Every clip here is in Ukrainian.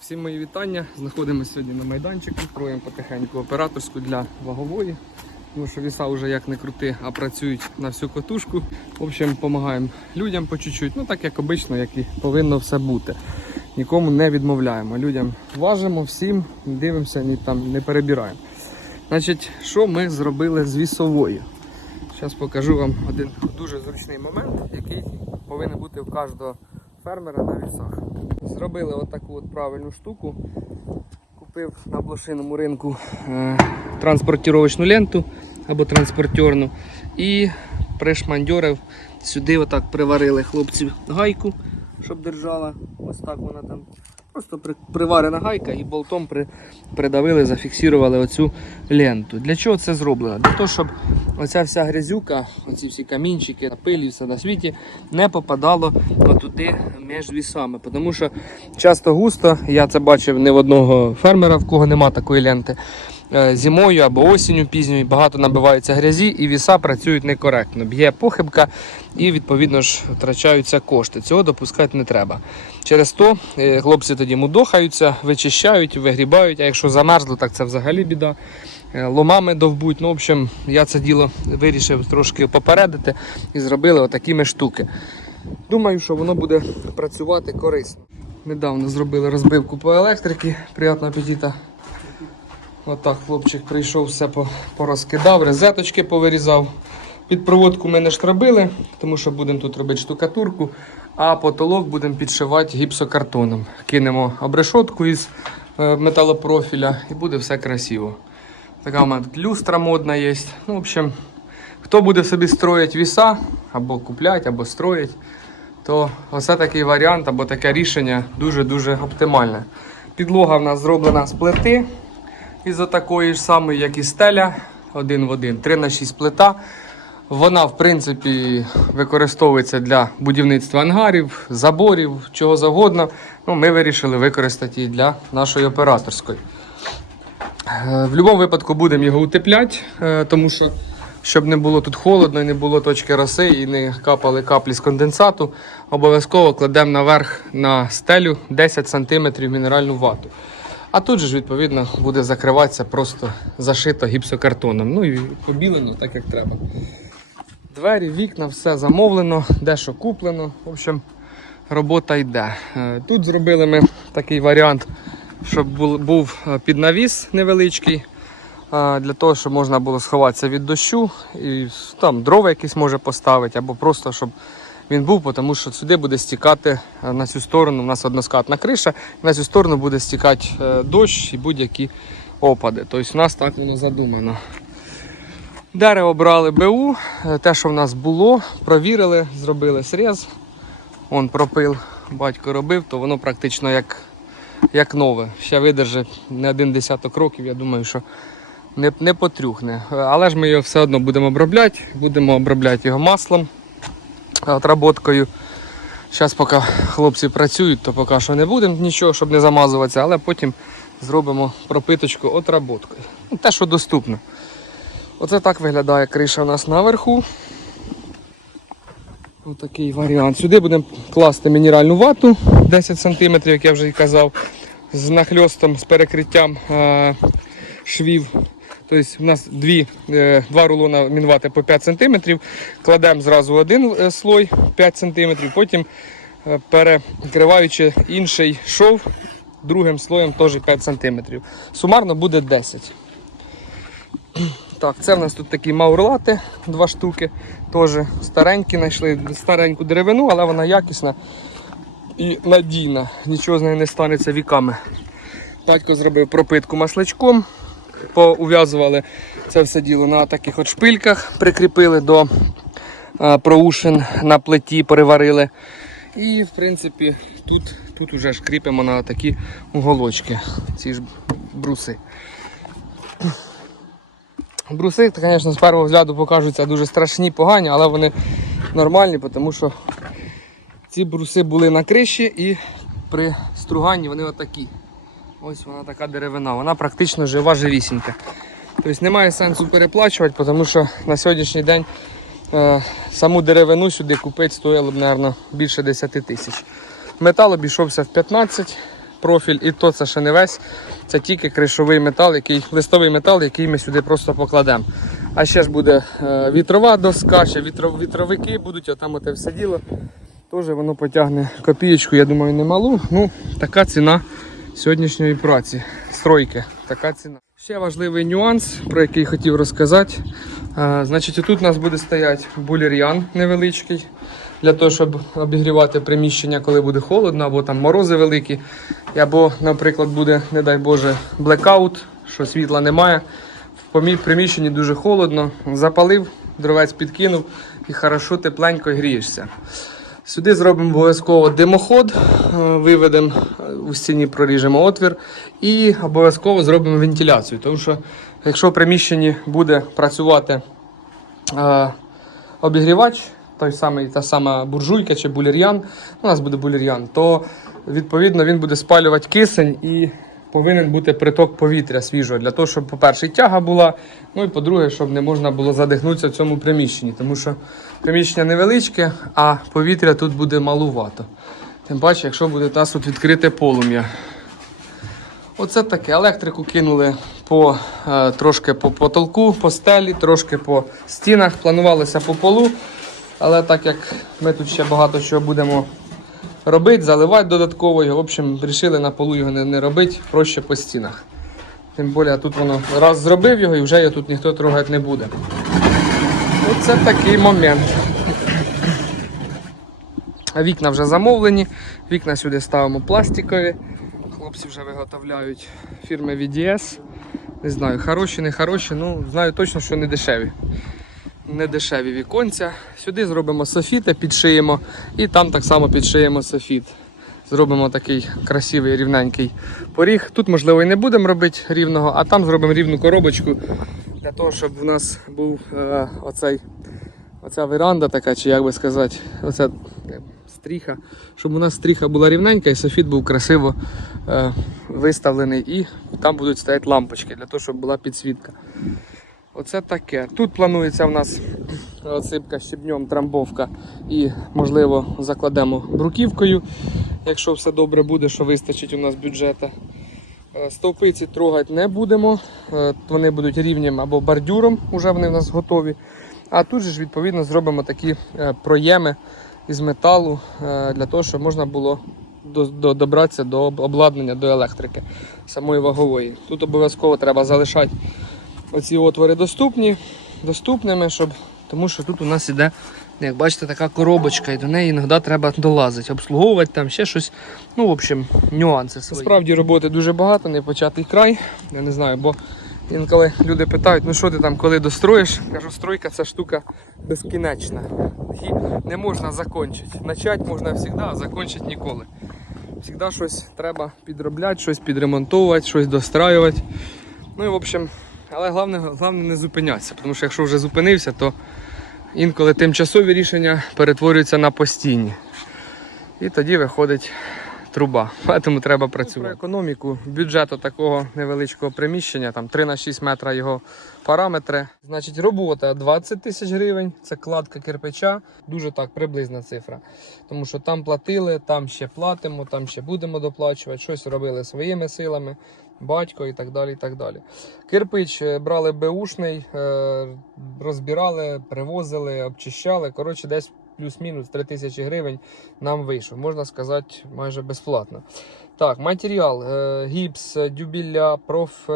всім мої вітання. Знаходимося сьогодні на майданчику, строїмо потихеньку операторську для вагової. Тому що віса вже як не крути, а працюють на всю котушку. В общем, допомагаємо людям по чуть-чуть. Ну так як обично, як і повинно все бути. Нікому не відмовляємо. Людям важимо всім, дивимося, ні там не перебираємо. Значить, що ми зробили з вісовою? Зараз покажу вам один дуже зручний момент, який повинен бути у кожного фермера на вісах. Зробили отаку от правильну штуку. Купив на блошиному ринку е, транспортировочну ленту або транспортерну і пришмандьорив сюди, отак приварили хлопців гайку, щоб держала. Ось так вона там. Просто приварена гайка і болтом при, придавили, зафіксували оцю ленту. Для чого це зроблено? Для того, щоб оця вся грязюка, оці всі камінчики, пилі, все на світі не попадало отуди між вісами. Тому що часто густо, я це бачив не в одного фермера, в кого нема такої ленти. Е, Зимою або осінню пізньою багато набивається грязі і віса працюють некоректно. Б'є похибка і відповідно ж втрачаються кошти. Цього допускати не треба. Через то е, хлопці тоді мудохаються, вичищають, вигрібають, а якщо замерзло, так це взагалі біда. Е, Ломами довбуть. Ну, в общем, я це діло вирішив трошки попередити і зробили отакими штуки. Думаю, що воно буде працювати корисно. Недавно зробили розбивку по електриці. Приятного апетита. Отак хлопчик прийшов, все порозкидав, розеточки повирізав. Під проводку ми не штрабили, тому що будемо тут робити штукатурку, а потолок будемо підшивати гіпсокартоном. Кинемо обрешотку із е, металопрофіля і буде все красиво. Така у мене люстра модна є. Ну, в общем, хто буде собі строїти віса, або купляти, або строїть, то оце такий варіант або таке рішення дуже-дуже оптимальне. Підлога в нас зроблена з плити із такої ж самої, як і стеля, один в один, 3 на 6 плита. Вона, в принципі, використовується для будівництва ангарів, заборів, чого завгодно. Ну, ми вирішили використати її для нашої операторської. Е, В будь-якому випадку будемо його утепляти, е, тому що щоб не було тут холодно і не було точки роси і не капали каплі з конденсату, обов'язково кладемо наверх на стелю 10 см мінеральну вату. А тут же ж, відповідно, буде закриватися просто зашито гіпсокартоном. Ну і побілено так, як треба. Двері, вікна, все замовлено, дещо куплено. В общем, робота йде. Е, Тут зробили ми такий варіант, щоб був е, піднавіс невеличкий. е, Для того, щоб можна було сховатися від дощу і там дрова якісь може поставити, або просто щоб він був, тому що сюди буде стікати е, на цю сторону. У нас односкатна криша, на цю сторону буде стікати е, дощ і будь-які опади. Тобто у нас так воно задумано. Дерево брали БУ, е, те, що в нас було, провірили, зробили сріз. Он пропил, батько робив, то воно практично як, як нове. Ще видержить не один десяток років, я думаю, що не, не потрюхне. Але ж ми його все одно будемо обробляти, будемо обробляти його маслом, отработкою. Зараз поки хлопці працюють, то поки що не будемо нічого, щоб не замазуватися, але потім зробимо пропиточку отработкою. Ну, Те, що доступно. Оце так виглядає криша у нас наверху. Ось такий варіант. Сюди будемо класти мінеральну вату 10 см, як я вже і казав, з нахльостом, з перекриттям е, швів. Тобто у нас дві, е, два рулона мінвати по 5 см. Кладемо зразу один е, слой 5 см, потім е, перекриваючи інший шов другим слоєм теж 5 см. Сумарно буде 10 так, це в нас тут такі маурлати, два штуки. Теж старенькі знайшли стареньку деревину, але вона якісна і надійна. Нічого з нею не станеться віками. Батько зробив пропитку масличком, поув'язували це все діло на таких от шпильках, прикріпили до проушин на плиті, переварили. І в принципі тут, тут вже ж кріпимо на такі уголочки, ці ж бруси. Бруси, звісно, з першого взгляду покажуться дуже страшні, погані, але вони нормальні, тому що ці бруси були на криші і при струганні вони отакі. Ось вона така деревина, вона практично жива живісінька. Тобто немає сенсу переплачувати, тому що на сьогоднішній день е, саму деревину сюди купити стоїло б, мабуть, більше 10 тисяч. Метал обійшовся в 15, профіль, і то це ще не весь. Це тільки кришовий метал, який, листовий метал, який ми сюди просто покладемо. А ще ж буде е, вітрова доска, ще вітро, вітровики будуть, отам оте все діло. Теж воно потягне копієчку, я думаю, немалу. Ну, така ціна сьогоднішньої праці. Стройки. Така ціна. Ще важливий нюанс, про який хотів розказати. Значить, тут у нас буде стояти булір'ян невеличкий. Для того, щоб обігрівати приміщення, коли буде холодно, або там морози великі, або, наприклад, буде, не дай Боже, блекаут, що світла немає. В приміщенні дуже холодно. Запалив, дровець підкинув і хорошо тепленько грієшся. Сюди зробимо обов'язково димоход, е, виведемо е, у стіні, проріжемо отвір і обов'язково зробимо вентиляцію. Тому що якщо в приміщенні буде працювати е, обігрівач, той самий, та сама буржуйка чи булір'ян, у нас буде булір'ян, то відповідно він буде спалювати кисень і повинен бути приток повітря свіжого для того, щоб, по-перше, тяга була, ну і по-друге, щоб не можна було задихнутися в цьому приміщенні, тому що приміщення невеличке, а повітря тут буде малувато. Тим паче, якщо буде у нас тут відкрите полум'я. Оце таке. Електрику кинули по, е, трошки по потолку, по стелі, трошки по стінах. Планувалося по полу. Але так як ми тут ще багато чого будемо робити, заливати додатково, його, в общем, вирішили на полу його не, не робити, проще по стінах. Тим більше тут воно раз зробив його і вже його тут ніхто трогати не буде. Оце такий момент. Вікна вже замовлені. Вікна сюди ставимо пластикові. Хлопці вже виготовляють фірми VDS. Не знаю, хороші, не хороші, ну знаю точно, що не дешеві. Не дешеві віконця. Сюди зробимо софіти, підшиємо, і там так само підшиємо софіт. Зробимо такий красивий рівненький поріг. Тут, можливо, і не будемо робити рівного, а там зробимо рівну коробочку для того, щоб в нас був е, оцей, оця веранда така, чи як би сказати, оця е, стріха, щоб у нас стріха була рівненька і софіт був красиво е, виставлений, і там будуть стояти лампочки для того, щоб була підсвітка. Оце таке. Тут планується в нас осипка щебнем, трамбовка і, можливо, закладемо бруківкою, якщо все добре буде, що вистачить у нас бюджету. Е, Стовпиці трогати не будемо, е, вони будуть рівнем або бордюром, вже вони в нас готові. А тут же ж відповідно зробимо такі е, проєми із металу для того, щоб можна було до- до- добратися до обладнання, до електрики самої вагової. Тут обов'язково треба залишати оці отвори доступні, доступними, щоб, тому що тут у нас іде, як бачите, така коробочка, і до неї іноді треба долазити, обслуговувати там ще щось. Ну, в общем, нюанси свої. Справді роботи дуже багато, не початий край. Я не знаю, бо інколи люди питають, ну що ти там коли достроїш? Кажу, стройка це штука безкінечна. Її не можна закінчити. Начать можна завжди, а закінчити ніколи. Завжди щось треба підробляти, щось підремонтовувати, щось достраювати. Ну і в общем, але головне, головне не зупинятися, тому що якщо вже зупинився, то інколи тимчасові рішення перетворюються на постійні. І тоді виходить труба. Тому треба працювати. Про економіку бюджету такого невеличкого приміщення, там 3 на 6 метра його параметри. Значить, робота 20 тисяч гривень, це кладка кирпича, дуже так приблизна цифра. Тому що там платили, там ще платимо, там ще будемо доплачувати, щось робили своїми силами, батько і так далі. і так далі. Кирпич е, брали беушний, е, розбирали, привозили, обчищали. Коротше, десь плюс-мінус 3 тисячі гривень нам вийшов. Можна сказати, майже безплатно. Так, матеріал, е, гіпс, дюбіля, проф,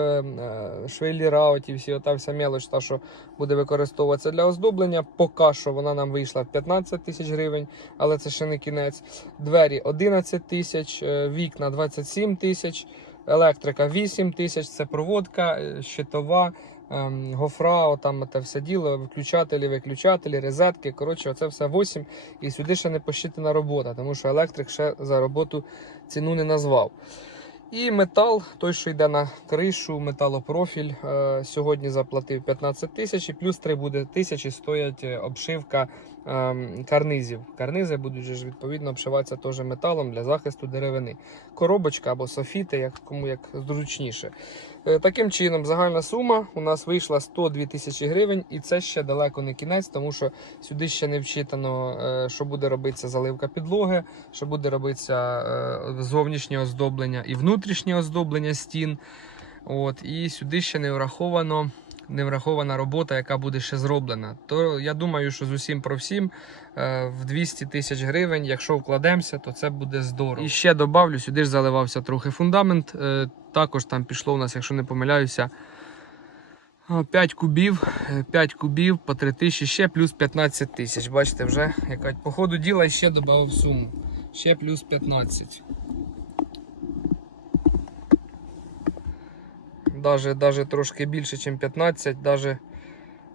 швейліра, оті всі, ота вся мелоч, та, що буде використовуватися для оздоблення. Поки що вона нам вийшла в 15 тисяч гривень, але це ще не кінець. Двері 11 тисяч, вікна 27 тисяч, електрика 8 тисяч, це проводка, е, щитова. ем, Гофра, там те все діло, виключателі, виключателі, розетки. Коротше, оце все 8. І сюди ще не посчитана робота, тому що електрик ще за роботу ціну не назвав. І метал, той, що йде на кришу, металопрофіль, е, сьогодні заплатив 15 тисяч, і плюс 3 буде тисячі стоять е, обшивка карнизів. Карнизи будуть ж відповідно обшиватися теж металом для захисту деревини. Коробочка або софіти, як кому як зручніше. Е, Таким чином, загальна сума у нас вийшла 102 тисячі гривень, і це ще далеко не кінець, тому що сюди ще не вчитано, е, що буде робитися заливка підлоги, що буде робитися е, зовнішнє оздоблення і внутрішнє оздоблення стін. От, і сюди ще не враховано. Не врахована робота, яка буде ще зроблена. То я думаю, що з усім про всім е, в 200 тисяч гривень, якщо вкладемося, то це буде здорово. І ще добавлю, сюди ж заливався трохи фундамент. е, Також там пішло у нас, якщо не помиляюся, 5 кубів, 5 кубів по 3 тисячі, ще плюс 15 тисяч. Бачите, вже яка по ходу діла ще додав суму. Ще плюс 15. Даже, даже трошки більше, ніж 15. Даже,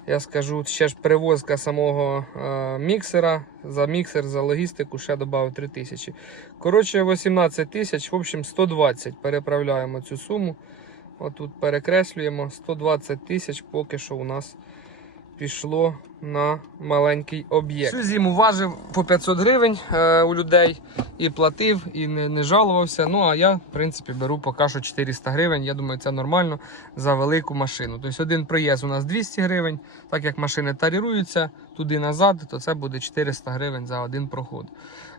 я скажу, ще ж перевозка самого е, міксера. За міксер, за логістику ще додав 3 тисячі. Коротше, 18 тисяч, в общем, 120 переправляємо цю суму. Отут перекреслюємо 120 тисяч, поки що у нас пішло на маленький об'єкт. Всю зиму важив по 500 гривень е, у людей і платив, і не, не жалувався. Ну а я, в принципі, беру поки що 400 гривень. Я думаю, це нормально за велику машину. Тобто один проїзд у нас 200 гривень, так як машини таріруються туди-назад, то це буде 400 гривень за один проход.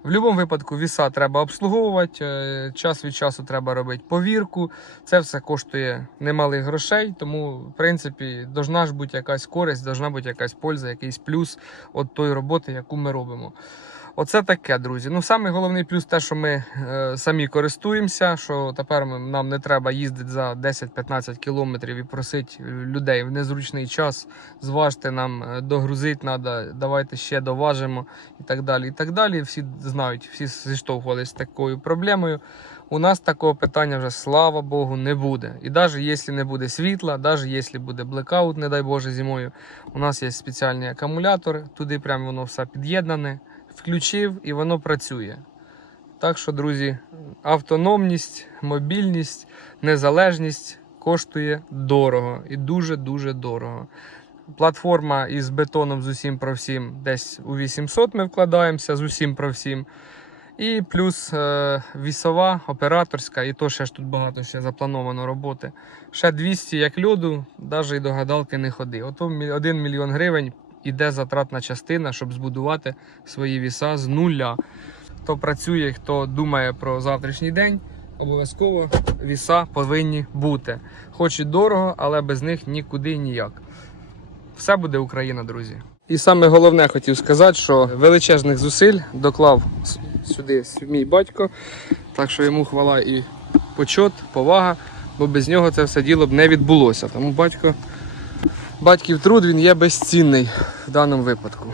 В будь-якому випадку віса треба обслуговувати, е, час від часу треба робити повірку. Це все коштує немалих грошей, тому, в принципі, должна ж бути якась користь, должна бути якась польза, якийсь плюс от тої роботи, яку ми робимо. Оце таке, друзі. Ну, самий головний плюс те, що ми е, самі користуємося, що тепер ми, нам не треба їздити за 10-15 кілометрів і просити людей в незручний час. Зважте нам, е, догрузити треба, давайте ще доважимо і так далі. І так далі. Всі знають, всі зіштовхувалися з такою проблемою. У нас такого питання вже, слава Богу, не буде. І навіть якщо не буде світла, навіть якщо буде блекаут, не дай Боже, зимою, у нас є спеціальний акумулятор, туди прямо воно все під'єднане, включив і воно працює. Так що, друзі, автономність, мобільність, незалежність коштує дорого і дуже-дуже дорого. Платформа із бетоном з усім про всім десь у 800 ми вкладаємося з усім про всім. І плюс е, вісова, операторська, і то ще ж тут багато ще заплановано роботи. Ще 200 як льоду, навіть і до гадалки не ходи. Ото 1 мільйон гривень іде затратна частина, щоб збудувати свої віса з нуля. Хто працює, хто думає про завтрашній день, обов'язково віса повинні бути. Хоч і дорого, але без них нікуди ніяк. Все буде Україна, друзі. І саме головне хотів сказати, що величезних зусиль доклав сюди мій батько. Так що йому хвала і почот, повага, бо без нього це все діло б не відбулося. Тому батько, батьків труд він є безцінний в даному випадку.